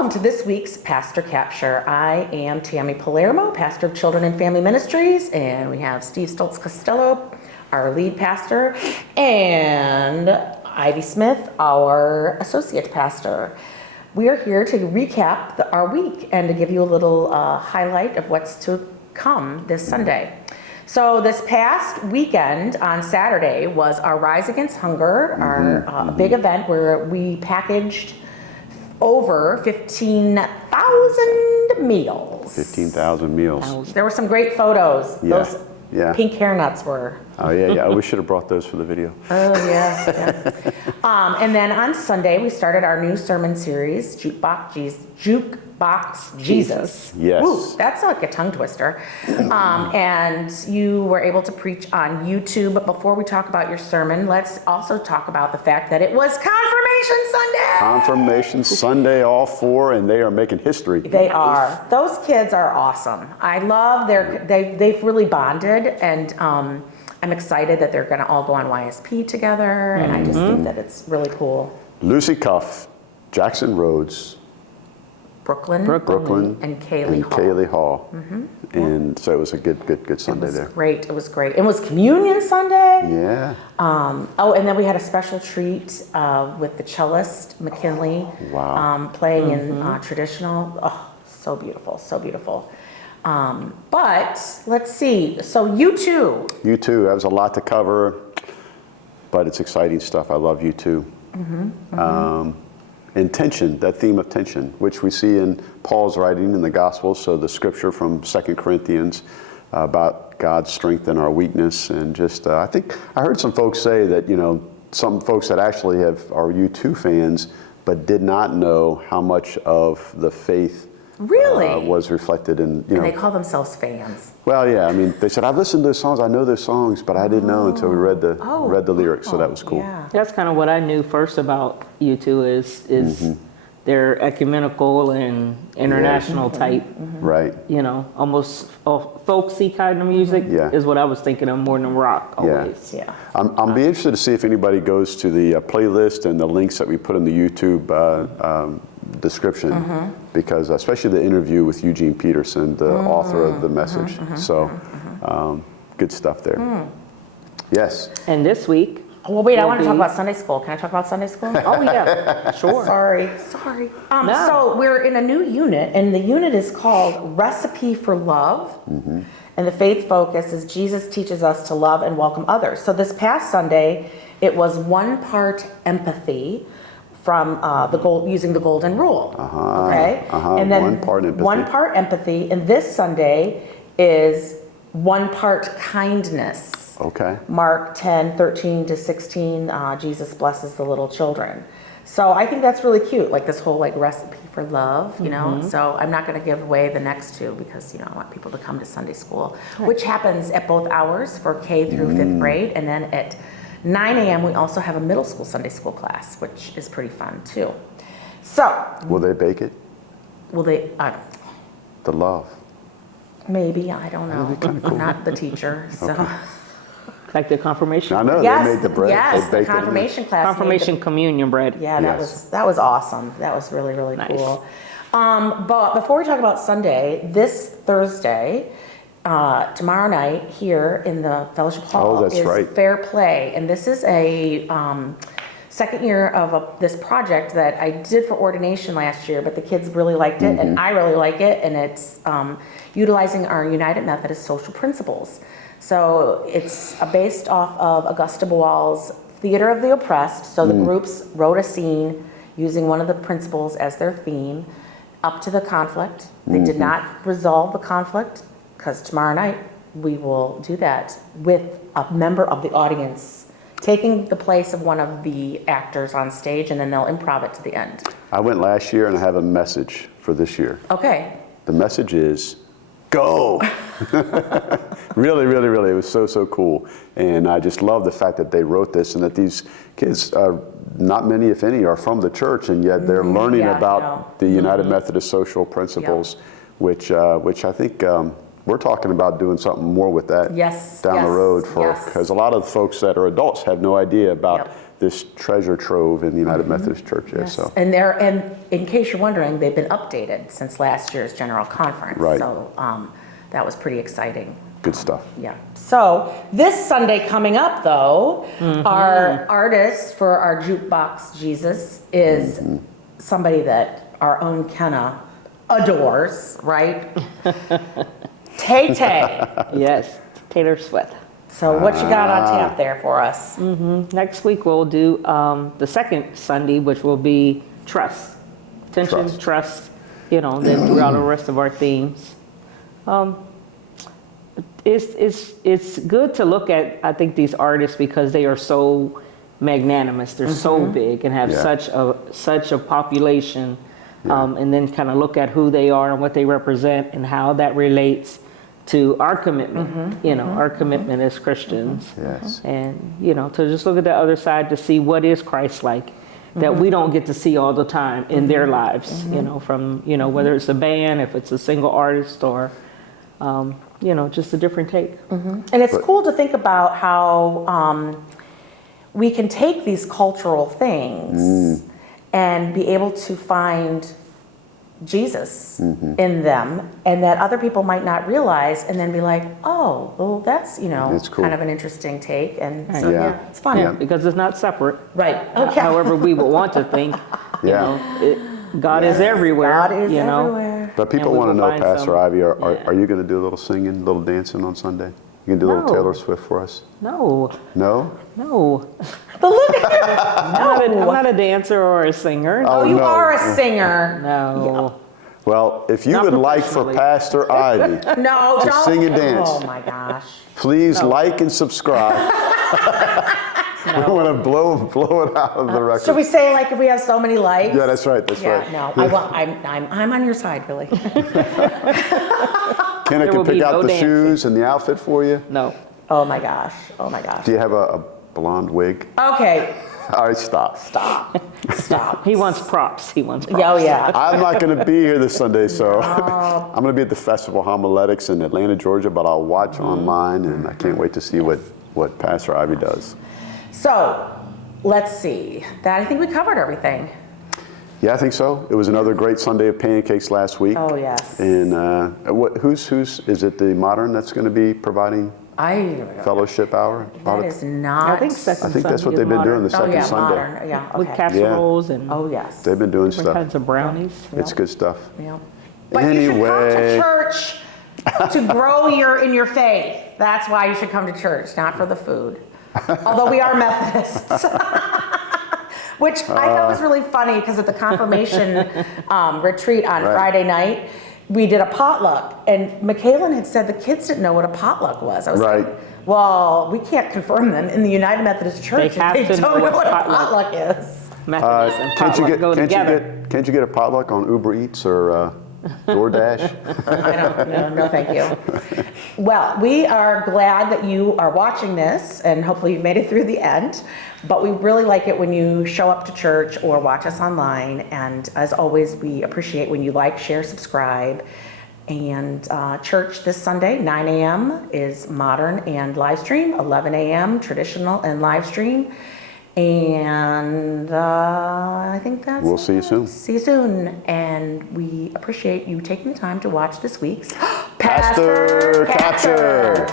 Welcome to this week's Pastor Capture. I am Tammy Palermo, pastor of Children and Family Ministries, and we have Steve Stoltz Costello, our lead pastor, and Ivy Smith, our associate pastor. We are here to recap our week and to give you a little highlight of what's to come this Sunday. So this past weekend on Saturday was our Rise Against Hunger, our big event where we packaged over 15,000 meals. 15,000 meals. There were some great photos. Yeah. Those pink hair nuts were. Oh, yeah. We should have brought those for the video. Oh, yeah. And then on Sunday, we started our new sermon series, Jukebox Jesus. Yes. Ooh, that's like a tongue twister. And you were able to preach on YouTube. But before we talk about your sermon, let's also talk about the fact that it was Confirmation Sunday. Confirmation Sunday, all four, and they are making history. They are. Those kids are awesome. I love they've really bonded, and I'm excited that they're going to all go on YSP together, and I just think that it's really cool. Lucy Cuff, Jackson Rhodes, Brooklyn, and Kaylee Hall. And so it was a good Sunday there. It was great. It was Communion Sunday. Yeah. And then we had a special treat with the cellist, McKinley, playing in traditional. Oh, so beautiful, so beautiful. But let's see. So U2. U2, that was a lot to cover, but it's exciting stuff. I love U2. And tension, that theme of tension, which we see in Paul's writing in the Gospels, so the scripture from 2 Corinthians about God's strength and our weakness. And just, I think, I heard some folks say that, some folks that actually are U2 fans, but did not know how much of the faith was reflected in, And they call themselves fans. Well, yeah, I mean, they said, I've listened to those songs, I know those songs, but I didn't know until we read the lyrics, so that was cool. Yeah. That's kind of what I knew first about U2 is they're ecumenical and international type. Right. Almost folksy kind of music is what I was thinking of more than rock always. Yeah. I'm be interested to see if anybody goes to the playlist and the links that we put in the YouTube description, because especially the interview with Eugene Peterson, the author of the message. So good stuff there. Yes. And this week. Well, wait, I want to talk about Sunday school. Can I talk about Sunday school? Oh, yeah, sure. Sorry. No. So we're in a new unit, and the unit is called Recipe for Love. And the faith focus is Jesus teaches us to love and welcome others. So this past Sunday, it was 1 part empathy from using the golden rule. Okay? And then 1 part empathy. 1 part empathy. And this Sunday is 1 part kindness. Okay. Mark 10:13-16, Jesus blesses the little children. So I think that's really cute, like this whole recipe for love, So I'm not going to give away the next two because, I want people to come to Sunday school, which happens at both hours for K through 5th grade. And then at 9 a.m. we also have a middle school Sunday school class, which is pretty fun too. So. Will they bake it? Will they? The love. Maybe, I don't know. Cool. I'm not the teacher, so. Okay. Like the confirmation. I know, Yes, they made the bread. yes, they the confirmation class. Confirmation communion bread. Yeah, that was awesome. That was really, really cool. But before we talk about Sunday, this Thursday, tomorrow night here in the Fellowship Hall is Fair Play. And this is a second year of this project that I did for ordination last year, but the kids really liked it and I really like it. And it's utilizing our United Methodist social principles. So it's based off of Augusta Boal's Theater of the Oppressed. So the groups wrote a scene using one of the principles as their theme up to the conflict. They did not resolve the conflict because tomorrow night we will do that with a member of the audience taking the place of one of the actors on stage, and then they'll improv it to the end. I went last year and I have a message for this year. Okay. The message is, go! Really, really, really, it was so cool. And I just love the fact that they wrote this and that these kids, not many if any, are from the church, and yet they're learning about the United Methodist social principles, which I think we're talking about doing something more with that Yes, down the yes, road yes. because a lot of the folks that are adults have no idea about Yep. this treasure trove in the United Methodist Church. Yeah, Yes. so. And in case you're wondering, they've been updated since last year's general conference. Right. So that was pretty exciting. Good stuff. Yeah. So this Sunday coming up, though, our artist for our Jukebox Jesus is somebody that our own Kenna adores, right? Tay-Tay. Yes, Taylor Swift. So what you got on tap there for us? Next week we'll do the second Sunday, which will be trust, attention, trust. Then throughout the rest of our themes. It's good to look at, I think, these artists because they are so magnanimous. They're so big and have such a population, and then kind of look at who they are and what they represent and how that relates to our commitment. Our commitment as Christians. Yes. And to just look at the other side to see what is Christ-like that we don't get to see all the time in their lives. From whether it's a band, if it's a single artist, or just a different take. And it's cool to think about how we can take these cultural things and be able to find Jesus in them, and that other people might not realize, and then be like, oh, well, that's, cool. kind of an interesting take. And so, Yeah. it's fun. Yeah. Because it's not separate. Right. Okay. However we would want to think. God is everywhere. God is everywhere. But people And we want to will know, find Pastor some- Ivy, are you going to do a little singing, a little dancing on Sunday? You can do a little No. Taylor Swift for us? No. No? But look at you. I'm not a dancer or a singer. Oh, you no. are a singer. No. Well, if you Not would like for professionally. Pastor Ivy No, to don't. sing and dance, Oh my gosh. please like and subscribe. We want to blow it out of the record. Should we say, like, if we have so many likes? Yeah, that's right. That's right. No, I'm on your side, really. Kenna There can will pick be out no the dancing. shoes and the outfit for you. No. Oh my gosh. Oh my gosh. Do you have a blonde wig? Okay, All right, stop. stop. He wants props. Oh yeah. I'm not going to be here this Sunday, so I'm going to be at the Festival Homiletics in Atlanta, Georgia, but I'll watch online, and I can't wait to see what Pastor Ivy does. So, let's see. I think we covered everything. Yeah, I think so. It was another great Sunday of pancakes last week. Oh yes. And who's is it the Modern that's going to be providing fellowship hour? That is not. I think second I think that's what Sunday they've been doing modern. the second Sunday. Modern. Yeah. Okay. With casseroles and Oh yes. They've been doing different stuff. kinds of brownies. It's good stuff. Yeah. But you should come to church to grow in your faith. That's why you should come to church, not for the food. Although we are Methodists. Which I thought was really funny because at the confirmation retreat on Friday night, we did a potluck. And Michaelan had said the kids didn't know what a potluck was. I was like, well, we can't confirm them in the United Methodist Church have if they to don't know know what a what potluck is. Methodist and potluck go together. Can't you get a potluck on Uber Eats or DoorDash? I don't, no, thank you. Well, we are glad that you are watching this, and hopefully you've made it through the end. But we really like it when you show up to church or watch us online. And as always, we appreciate when you like, share, subscribe. And church this Sunday, 9 a.m. is modern and live stream, 11 a.m. traditional and live stream. And I think that's We'll see you soon. See you soon. And we appreciate you taking the time to watch this week's Pastor Capture.